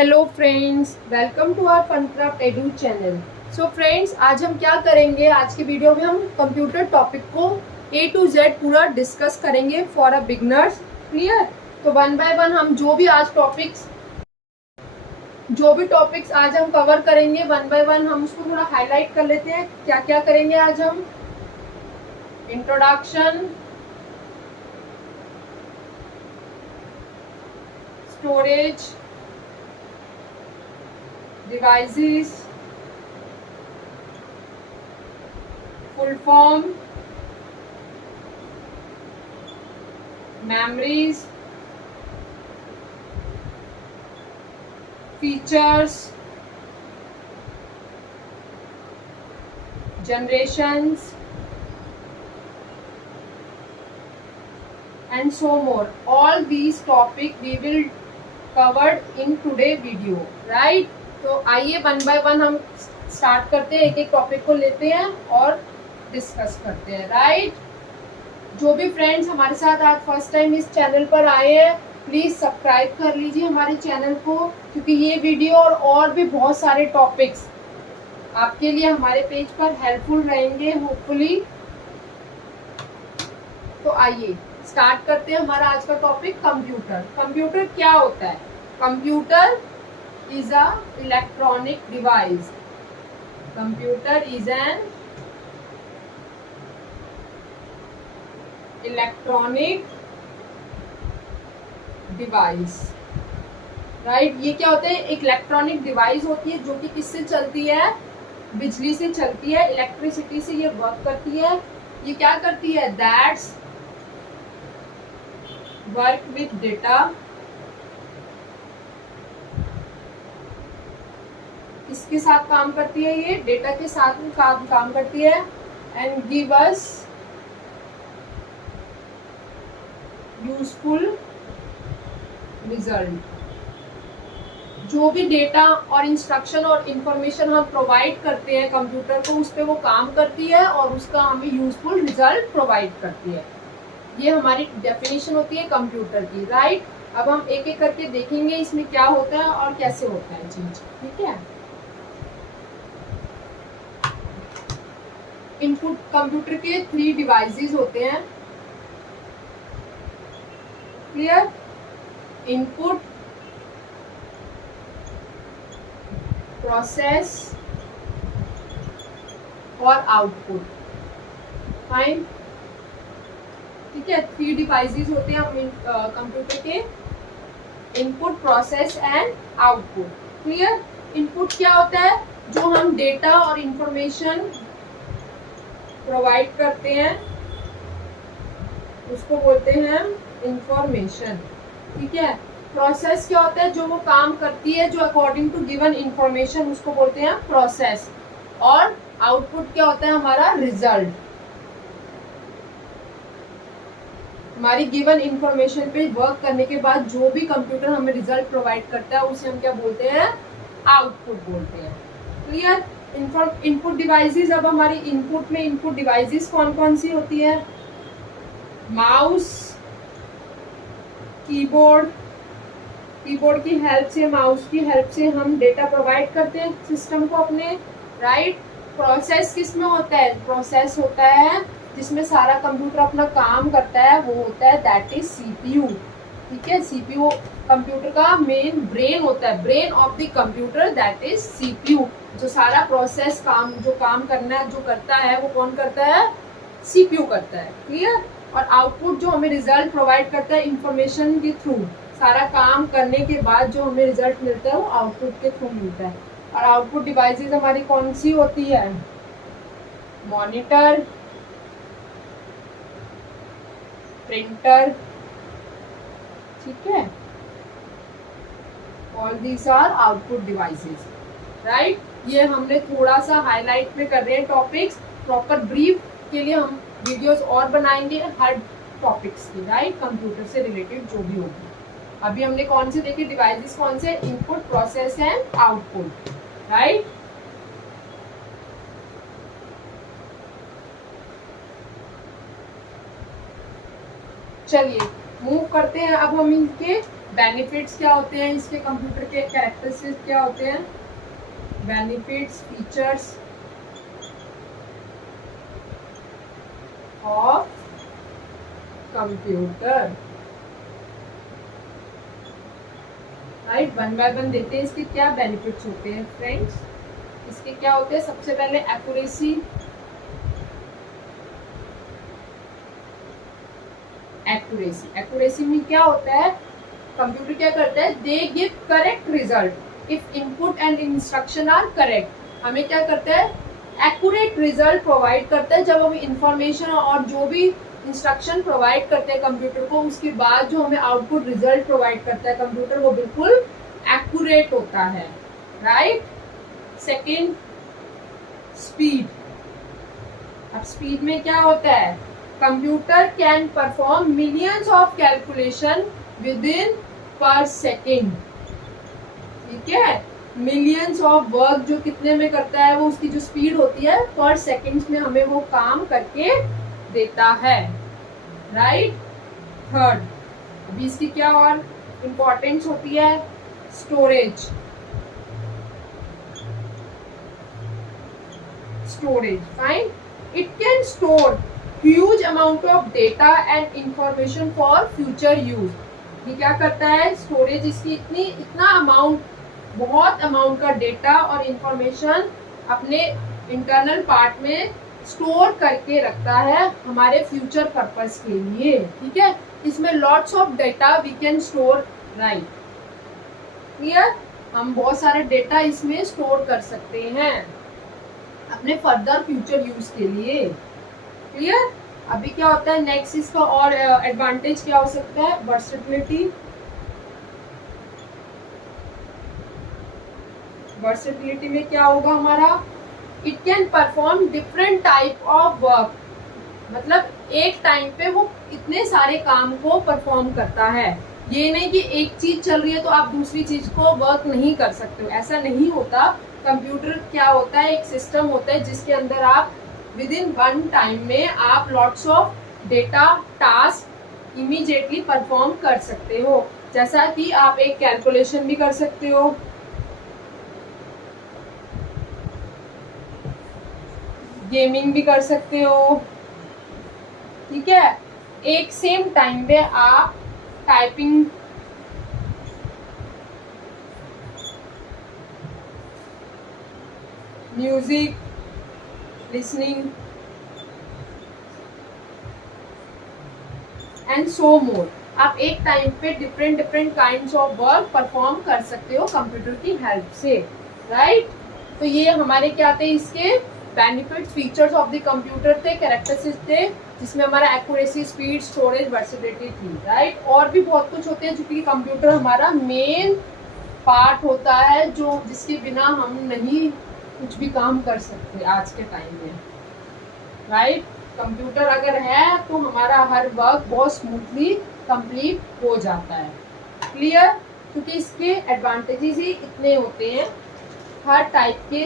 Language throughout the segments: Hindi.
Hello friends, welcome to our Funcraft Edu channel. So friends, आज हम क्या करेंगे, आज की वीडियो में हम कंप्यूटर टॉपिक को A to Z पूरा डिस्कस करेंगे फॉर अ बिगनर्स। क्लियर? तो वन बाय वन हम जो भी टॉपिक्स आज हम कवर करेंगे, वन बाय वन हम उसको थोड़ा हाईलाइट कर लेते हैं। क्या क्या करेंगे आज हम? Introduction, storage, devices, full form, memories, features, generations, and so more. All these topic we will covered in today video, right? तो आइए वन बाय वन हम स्टार्ट करते हैं, एक एक टॉपिक को लेते हैं और डिस्कस करते हैं, राइट? जो भी फ्रेंड्स हमारे साथ आज फर्स्ट टाइम इस चैनल पर आए हैं, प्लीज सब्सक्राइब कर लीजिए हमारे चैनल को, क्योंकि ये वीडियो और भी बहुत सारे टॉपिक्स आपके लिए हमारे पेज पर हेल्पफुल रहेंगे होपफुली। तो आइए स्टार्ट करते हैं हमारा आज का टॉपिक, कंप्यूटर। कंप्यूटर क्या होता है? Computer is a electronic device. Computer is an electronic device, right? ये क्या होता है? एक इलेक्ट्रॉनिक डिवाइस होती है जो कि किससे चलती है? बिजली से चलती है, इलेक्ट्रिसिटी से ये वर्क करती है। ये क्या करती है? That's work with data. इसके साथ काम करती है, ये डेटा के साथ में काम करती है। And give us useful result. जो भी डेटा और इंस्ट्रक्शन और इंफॉर्मेशन हम प्रोवाइड करते हैं कंप्यूटर को, उस पर वो काम करती है और उसका हमें यूजफुल रिजल्ट प्रोवाइड करती है। ये हमारी डेफिनेशन होती है कंप्यूटर की, राइट? अब हम एक एक करके देखेंगे इसमें क्या होता है और कैसे होता है चीज, ठीक है? इनपुट कंप्यूटर के 3 डिवाइसेस होते हैं। क्लियर? इनपुट, प्रोसेस और आउटपुट। फाइन, ठीक है? 3 डिवाइसेस होते हैं कंप्यूटर के, input, process and output. Clear? Input क्या होता है? जो हम डेटा और इंफॉर्मेशन प्रोवाइड करते हैं उसको बोलते हैं इंफॉर्मेशन, ठीक है? प्रोसेस क्या होता है? जो वो काम करती है जो अकॉर्डिंग टू गिवन इंफॉर्मेशन, उसको बोलते हैं प्रोसेस। और आउटपुट क्या होता है? हमारा रिजल्ट। हमारी गिवन इंफॉर्मेशन पे वर्क करने के बाद जो भी कंप्यूटर हमें रिजल्ट प्रोवाइड करता है उसे हम क्या बोलते हैं? आउटपुट बोलते हैं। क्लियर? Input devices. अब हमारी इनपुट में इनपुट डिवाइसेस कौन कौन सी होती है? Mouse, keyboard. कीबोर्ड की हेल्प से, माउस की हेल्प से हम डेटा प्रोवाइड करते हैं सिस्टम को अपने, राइट? प्रोसेस किस में होता है? प्रोसेस होता है जिसमें सारा कंप्यूटर अपना काम करता है, वो होता है दैट इज सीपीयू, ठीक है? सीपीयू कंप्यूटर का मेन ब्रेन होता है, brain of the computer that is CPU. जो सारा प्रोसेस काम करना है, जो करता है, वो कौन करता है? सीपीयू करता है। क्लियर? और आउटपुट जो हमें रिजल्ट प्रोवाइड करता है इंफॉर्मेशन के थ्रू, सारा काम करने के बाद जो हमें रिजल्ट मिलता है वो आउटपुट के थ्रू मिलता है। और आउटपुट डिवाइसेस हमारी कौन सी होती है? मॉनिटर, प्रिंटर, ठीक है? All these are output devices, right? ये हमने थोड़ा सा हाईलाइट में कर रहे हैं टॉपिक्स। प्रॉपर ब्रीफ के लिए हम वीडियोस और बनाएंगे हर टॉपिक्स की, राइट? कंप्यूटर से रिलेटेड जो भी होगी। अभी हमने कौन से देखे डिवाइसेस? कौन से? Input, process and output, right? चलिए मूव करते हैं अब हम इनके बेनिफिट्स क्या होते हैं, इसके कंप्यूटर के कैरेक्टरिस्टिक्स क्या होते हैं, benefits features of computer. Right, one by one देखते हैं इसके क्या बेनिफिट्स होते हैं फ्रेंड्स। इसके क्या होते हैं, सबसे पहले एक्यूरेसी। एक्यूरेसी में क्या होता है, कंप्यूटर क्या करता है, they give correct result if input and instruction are correct. हमें क्या करता है, एक्यूरेट रिजल्ट प्रोवाइड करता है जब हम इंफॉर्मेशन और जो भी इंस्ट्रक्शन प्रोवाइड करते हैं कंप्यूटर को, उसके बाद जो हमें आउटपुट रिजल्ट प्रोवाइड करता है कंप्यूटर, वो बिल्कुल एक्यूरेट होता है। Right, second speed. अब स्पीड में क्या होता है, computer can perform millions of calculation with in पर सेकेंड। ठीक है, मिलियंस ऑफ वर्क जो कितने में करता है, वो उसकी जो स्पीड होती है पर सेकेंड्स में हमें वो काम करके देता है। राइट, थर्ड, अभी इसकी क्या और इंपॉर्टेंस होती है, storage. Storage, fine, it can store huge amount of data and information for future use. ये क्या करता है, स्टोरेज इसकी इतना अमाउंट, बहुत अमाउंट का डेटा और इंफॉर्मेशन अपने इंटरनल पार्ट में स्टोर करके रखता है हमारे फ्यूचर पर्पस के लिए। ठीक है, इसमें lots of data we can store. Right, clear, हम बहुत सारे डेटा इसमें स्टोर कर सकते हैं अपने फर्दर फ्यूचर यूज के लिए। क्लियर, अभी क्या होता है नेक्स्ट, इसका और एडवांटेज क्या हो सकता है, वर्सेटिलिटी। वर्सेटिलिटी में क्या होगा हमारा, it can perform different type of work. मतलब एक टाइम पे वो इतने सारे काम को परफॉर्म करता है। ये नहीं कि एक चीज चल रही है तो आप दूसरी चीज को वर्क नहीं कर सकते हो, ऐसा नहीं होता। कंप्यूटर क्या होता है, एक सिस्टम होता है जिसके अंदर आप विद इन वन टाइम में आप lots of data task immediately perform कर सकते हो। जैसा कि आप एक कैलकुलेशन भी कर सकते हो, गेमिंग भी कर सकते हो। ठीक है, एक सेम टाइम पे आप typing, music, listening and so more, आप एक टाइम पे different different kinds of work perform कर सकते हो कंप्यूटर की हेल्प से। राइट, तो ये हमारे क्या थे, इसके benefits features of the computer थे, कैरेक्टरिस्टिक्स थे, जिसमें हमारा एक्यूरेसी, स्पीड, स्टोरेज, वर्सेटिलिटी थी। राइट, और भी बहुत कुछ होते हैं क्योंकि कंप्यूटर हमारा मेन पार्ट होता है जो जिसके बिना हम नहीं कुछ भी काम कर सकते आज के टाइम में। राइट, कंप्यूटर अगर है तो हमारा हर वर्क बहुत स्मूथली कंप्लीट हो जाता है। क्लियर, क्योंकि इसके एडवांटेजेस ही इतने होते हैं हर टाइप के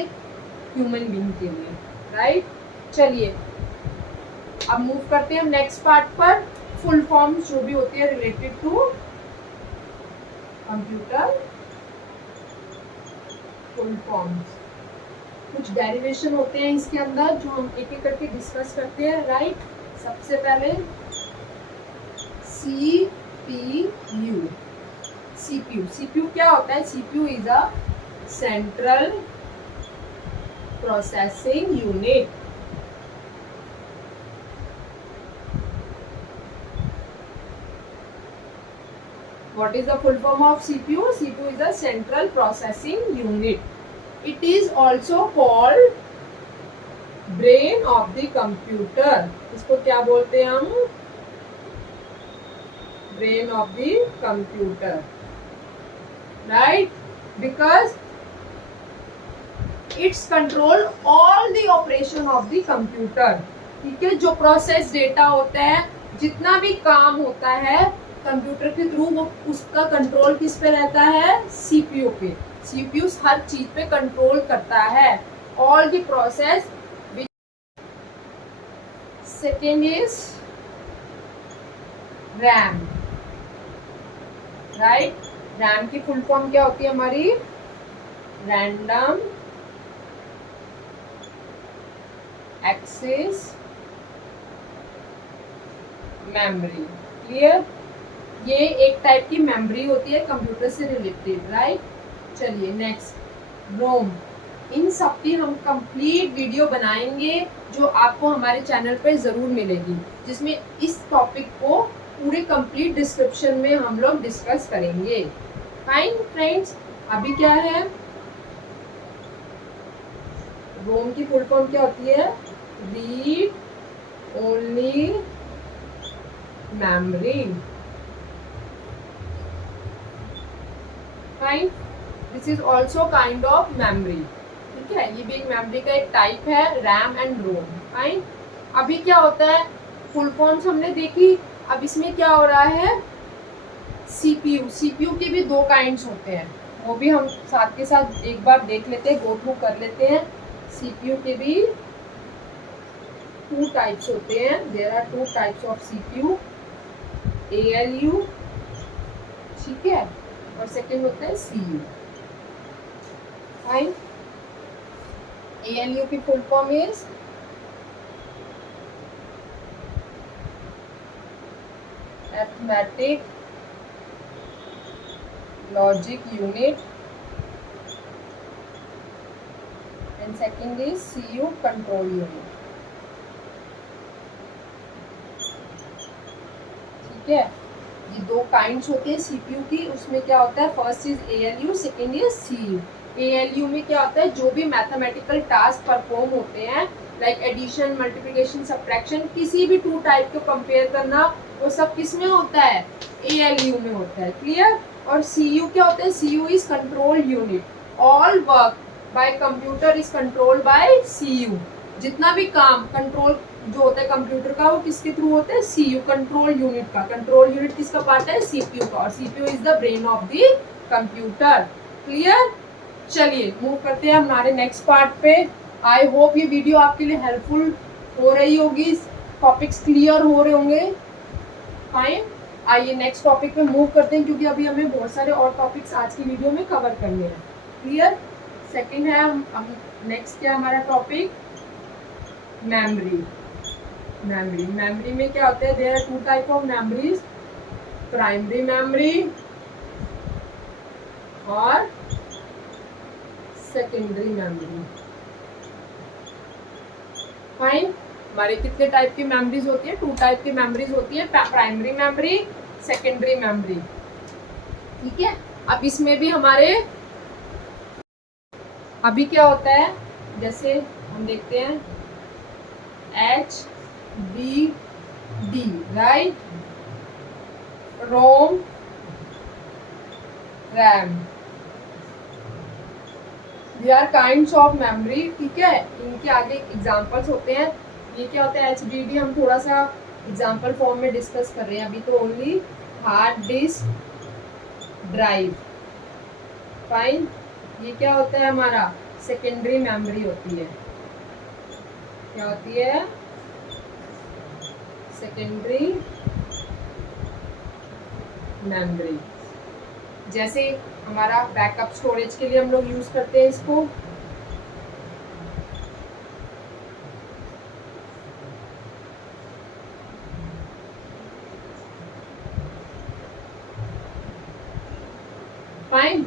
ह्यूमन बीइंग के लिए। राइट, चलिए अब मूव करते हैं नेक्स्ट पार्ट पर, फुल फॉर्म्स जो भी होती है related to computer, full forms. कुछ डेरिवेशन होते हैं इसके अंदर जो हम एक एक करके डिस्कस करते हैं। राइट, सबसे पहले CPU। CPU क्या होता है, CPU is a central processing unit. What is the full form of CPU? CPU is a central processing unit. It is also called brain of the computer. इसको क्या बोलते हैं हम, brain of the computer. Right? Because it's control all the operation of the computer. ठीक है, जो प्रोसेस डेटा होता है, जितना भी काम होता है कंप्यूटर के थ्रू, वो उसका कंट्रोल किस पे रहता है, सीपीयू पे। सीपीयू हर चीज पे कंट्रोल करता है, all the process. Second is RAM. Right. RAM की फुल फॉर्म क्या होती है हमारी? Random access memory. क्लियर? ये एक टाइप की मेमोरी होती है कंप्यूटर से रिलेटेड, राइट। चलिए नेक्स्ट, रोम। इन सब की हम कंप्लीट वीडियो बनाएंगे जो आपको हमारे चैनल पे ज़रूर मिलेगी, जिसमें इस टॉपिक को पूरे कंप्लीट डिस्क्रिप्शन में हम लोग डिस्कस करेंगे। फाइन फ्रेंड्स, अभी क्या है, रोम की फुल फॉर्म क्या होती है? Read only memory. Fine, this is also kind of memory. ठीक है, ये भी एक मेमोरी का एक टाइप है, रैम एंड रोम। फाइन, अभी क्या होता है, फुल फॉर्म्स हमने देखी, अब इसमें क्या हो रहा है, सीपीयू। सीपीयू के भी दो काइंड्स होते हैं, वो भी हम साथ के साथ एक बार देख लेते हैं, गो थ्रू कर लेते हैं। सीपीयू के भी टू टाइप्स होते हैं, there are two types of CPU, ALU, ठीक है, और सेकेंड होता है सीयू। फाइन, एएलयू की full form is arithmetic logic unit and second is CU control unit. ठीक है, ये दो काइंड्स होते हैं सीपीयू की, उसमें क्या होता है, first is ALU, second is CU. ALU में क्या होता है, जो भी मैथमेटिकल टास्क परफॉर्म होते हैं लाइक एडिशन, मल्टीप्लिकेशन, सब्ट्रैक्शन, किसी भी टू टाइप को कंपेयर करना, वो सब किस में होता है, एएलयू में होता है। क्लियर? और सीयू क्या होता है, CU is control unit. All work by computer is control by CU. जितना भी काम कंट्रोल जो होता है कंप्यूटर का, वो किसके थ्रू होता है, सीयू, कंट्रोल यूनिट का। कंट्रोल यूनिट किसका पार्ट है, सीपीयू का, और CPU is the brain of the computer. Clear? चलिए मूव करते हैं हमारे नेक्स्ट पार्ट पे। आई होप ये वीडियो आपके लिए हेल्पफुल हो रही होगी, टॉपिक्स क्लियर हो रहे होंगे। फाइन, आइए नेक्स्ट टॉपिक पे मूव करते हैं, क्योंकि अभी हमें बहुत सारे और टॉपिक्स आज की वीडियो में कवर करने हैं। क्लियर? सेकेंड है, हम नेक्स्ट क्या हमारा टॉपिक, मेमोरी। मेमोरी, मेमोरी में क्या होता है, there are two type of memories, primary memory और सेकेंडरी मेमोरी। फाइन, हमारे कितने टाइप की मेमोरीज होती है, टू टाइप की मेमोरीज होती है, प्राइमरी मेमोरी, सेकेंडरी मेमोरी। ठीक है, अब इसमें भी हमारे अभी क्या होता है, जैसे हम देखते हैं H B D, right, ROM, RAM, they are kinds of memory. ठीक है, इनके आगे एग्जांपल्स होते हैं। ये क्या होता है, एच बी डी हम थोड़ा सा एग्जांपल फॉर्म में डिस्कस कर रहे हैं, अभी तो only hard disk drive. Fine, ये क्या होता है हमारा, सेकेंडरी मेमोरी होती है। क्या होती है, सेकेंडरी मेमोरी। जैसे हमारा बैकअप स्टोरेज के लिए हम लोग यूज करते हैं इसको। फाइन,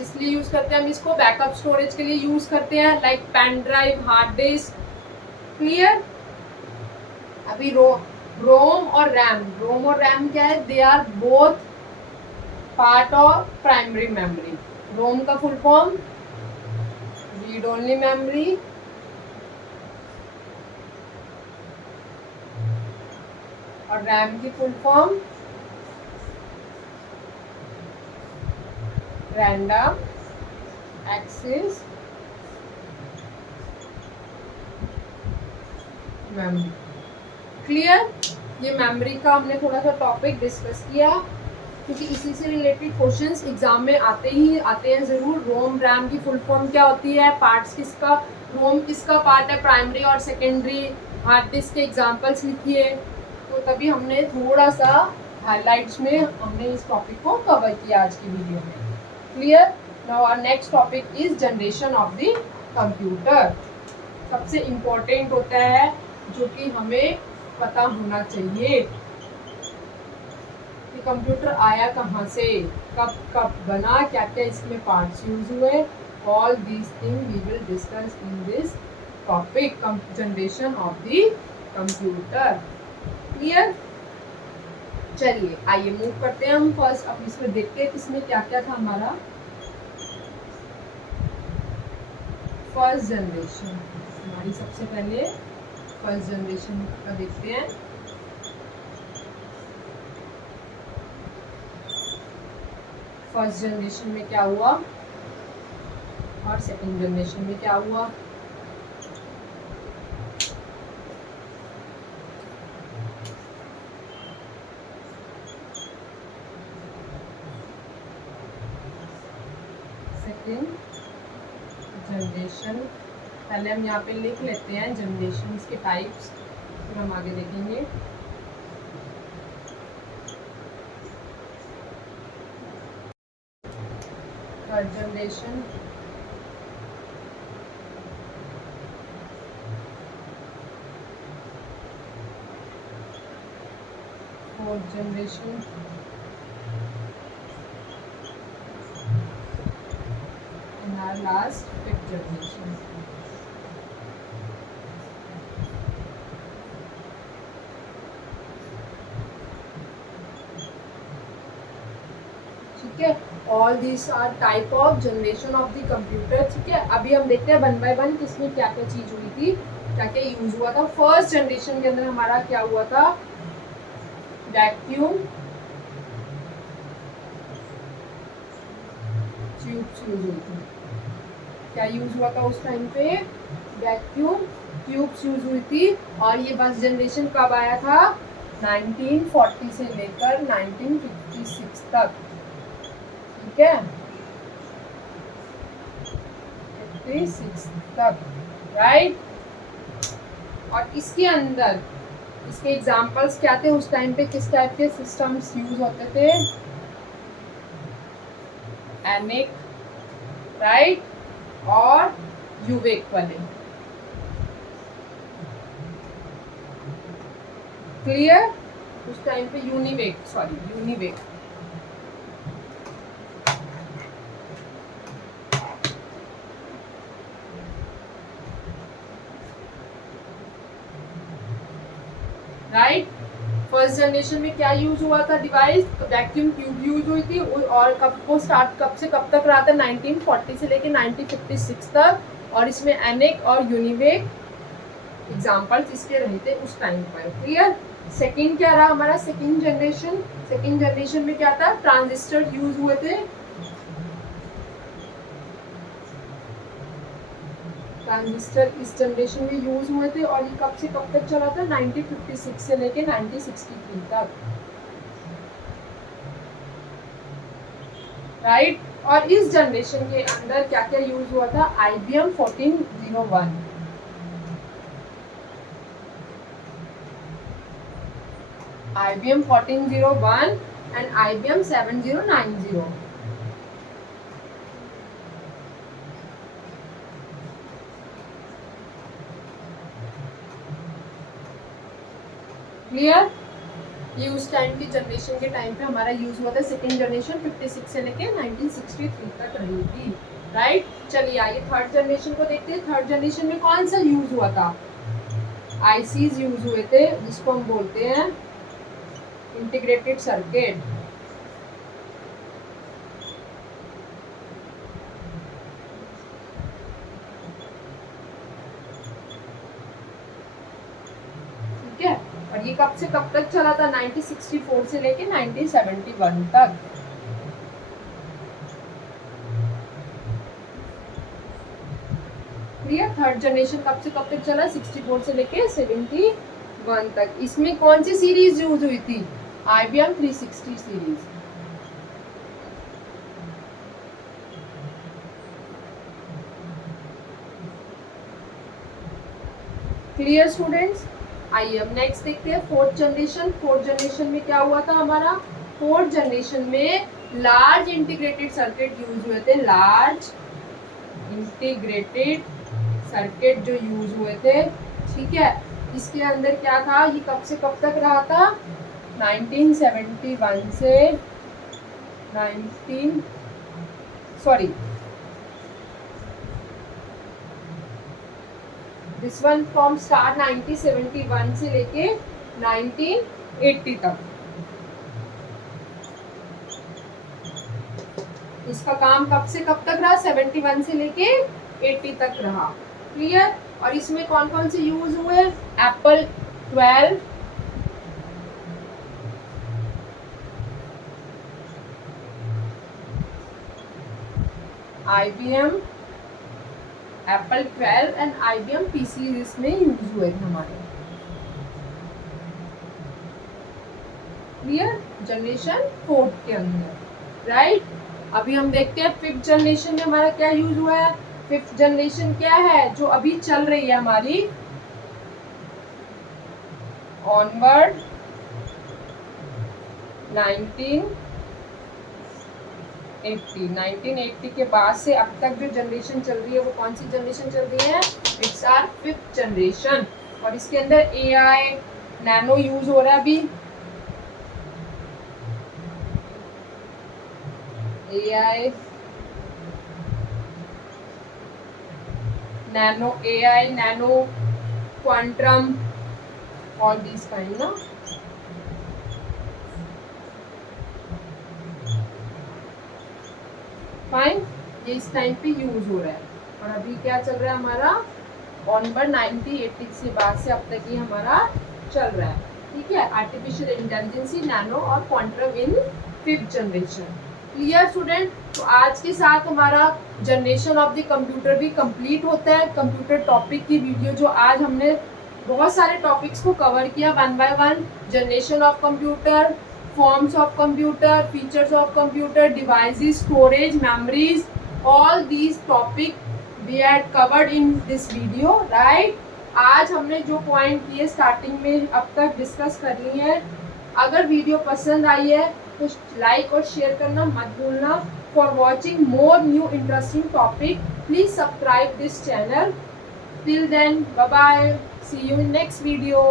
इसलिए यूज करते हैं हम इसको, बैकअप स्टोरेज के लिए यूज करते हैं, like pen drive, hard disk. Clear? अभी रोम और रैम, रोम और रैम क्या है, they are both part of primary memory. ROM का full form read only memory, और रैम की full form random access memory. Clear? ये मेमोरी का हमने थोड़ा सा टॉपिक डिस्कस किया, क्योंकि इसी से रिलेटेड क्वेश्चंस एग्जाम में आते हैं ज़रूर। रोम रैम की फुल फॉर्म क्या होती है, पार्ट्स किसका, रोम किसका पार्ट है, प्राइमरी और सेकेंडरी, हार्ड डिस्क के एग्जांपल्स लिखिए। तो तभी हमने थोड़ा सा हाइलाइट्स में हमने इस टॉपिक को कवर किया आज की वीडियो में। Clear? Now our next topic is generation of the computer. सबसे इम्पोर्टेंट होता है जो कि हमें पता होना चाहिए कि कंप्यूटर आया कहाँ से, कब कब बना, क्या क्या इसमें पार्ट्स यूज हुए। All these thing we will discuss in this topic, generation of the computer. Clear? चलिए आइए मूव करते हैं हम फर्स्ट। अब इसमें देखते हैं इसमें क्या क्या था हमारा। फर्स्ट जनरेशन हमारी, सबसे पहले फर्स्ट जनरेशन का देखते हैं। फर्स्ट जनरेशन में क्या हुआ और सेकंड जनरेशन में क्या हुआ। सेकंड जनरेशन, पहले हम यहाँ पे लिख लेते हैं जनरेशन के टाइप्स, फिर हम आगे देखेंगे। Third generation, fourth generation, and our last fifth generation। ठीक है, all this are type of generation of the computer. ठीक है, अभी हम देखते हैं वन बाय वन किसमें क्या क्या चीज हुई थी, क्या क्या यूज हुआ था। फर्स्ट जनरेशन के अंदर हमारा क्या हुआ था, वैक्यूम ट्यूब्स यूज हुई थी। क्या यूज हुआ था उस टाइम पे, वैक्यूम ट्यूब्स यूज हुई थी। और ये बस जनरेशन कब आया था, 1940 से लेकर 1956 तक। ठीक है, 56 तक, राइट। और इसके अंदर इसके एग्जांपल्स क्या थे उस टाइम पे, किस टाइप के सिस्टम्स यूज होते थे, एनिक, राइट, और यूवेक वाले। क्लियर? उस टाइम पे यूनिवेक। राइट। फर्स्ट जनरेशन में क्या यूज हुआ था डिवाइस, वैक्यूम ट्यूब यूज हुई थी। और कब से कब तक रहा था, 1940 से लेके 1956 तक। और इसमें एनिक और यूनिवेक एग्जाम्पल्स इसके रहे थे उस टाइम पर। क्लियर? सेकंड क्या रहा हमारा, सेकंड जनरेशन में क्या था, ट्रांजिस्टर यूज हुए थे। ट्रांजिस्टर इस जनरेशन में यूज हुए थे। और ये कब से कब तक चला था, 1956 से लेके 1963 तक, राइट। और इस जनरेशन के अंदर क्या क्या यूज हुआ था, IBM 1401, IBM 1401 and IBM 7090। Clear? ये उस टाइम की जनरेशन के टाइम पे हमारा यूज हुआ था। सेकेंड जनरेशन 56 से लेके 1963 तक रही थी, राइट। चलिए आइए थर्ड जनरेशन को देखते हैं। थर्ड जनरेशन में कौन सा यूज हुआ था, ICs यूज हुए थे, जिसको हम बोलते हैं इंटीग्रेटेड सर्किट। ठीक है, और ये कब से कब तक चला था, 1964 से लेके 1971 तक। क्लियर? थर्ड जनरेशन कब से कब तक चला, 64 से लेके 71 तक। इसमें कौन सी सीरीज यूज हुई थी, IBM 360 सीरीज। Clear students? आइए अब नेक्स्ट देखते हैं फोर्थ जनरेशन। फोर्थ जनरेशन में क्या हुआ था हमारा, फोर्थ जनरेशन में लार्ज इंटीग्रेटेड सर्किट यूज हुए थे। लार्ज इंटीग्रेटेड सर्किट जो यूज हुए थे, ठीक है। इसके अंदर क्या था, ये कब से कब तक रहा था, 1971 से 19 sorry this one from start 1971 से लेके 1980 तक। इसका काम कब से कब तक रहा, 71 से लेके 80 तक रहा। क्लियर। और इसमें कौन कौन से यूज हुए, Apple 12, IBM Apple 12 and IBM PC इसमें यूज हुए थे हमारे। क्लियर, जनरेशन फोर्थ के अंदर, राइट। अभी हम देखते हैं फिफ्थ जनरेशन में हमारा क्या यूज हुआ है। फिफ्थ जनरेशन क्या है, जो अभी चल रही है हमारी, ऑनवर्ड 1980 के बाद से अब तक जो जनरेशन चल रही है वो कौन सी जनरेशन चल रही है, इट्स आर फिफ्थ जनरेशन। और इसके अंदर AI नैनो यूज हो रहा है अभी, AI nano quantum, all these kind ना। फाइन, ये इस टाइम पे यूज हो रहा है। और अभी क्या चल रहा है हमारा, ऑनवर्ड 1980 के बाद से अब तक ये हमारा चल रहा है, ठीक है। आर्टिफिशियल इंटेलिजेंस, नैनो और quantum in fifth generation. Clear student. तो आज के साथ हमारा जनरेशन ऑफ द कंप्यूटर भी कंप्लीट होता है। कंप्यूटर टॉपिक की वीडियो जो आज हमने बहुत सारे टॉपिक्स को कवर किया one by one, generation of computer, forms of computer, features of computer, devices, storage, memories, all these topic we had covered in this video, right? आज हमने जो पॉइंट किए स्टार्टिंग में अब तक डिस्कस कर लिए हैं। अगर वीडियो पसंद आई है तो लाइक और शेयर करना मत भूलना। For watching more new interesting topic please subscribe this channel. Till then bye bye, see you in next video.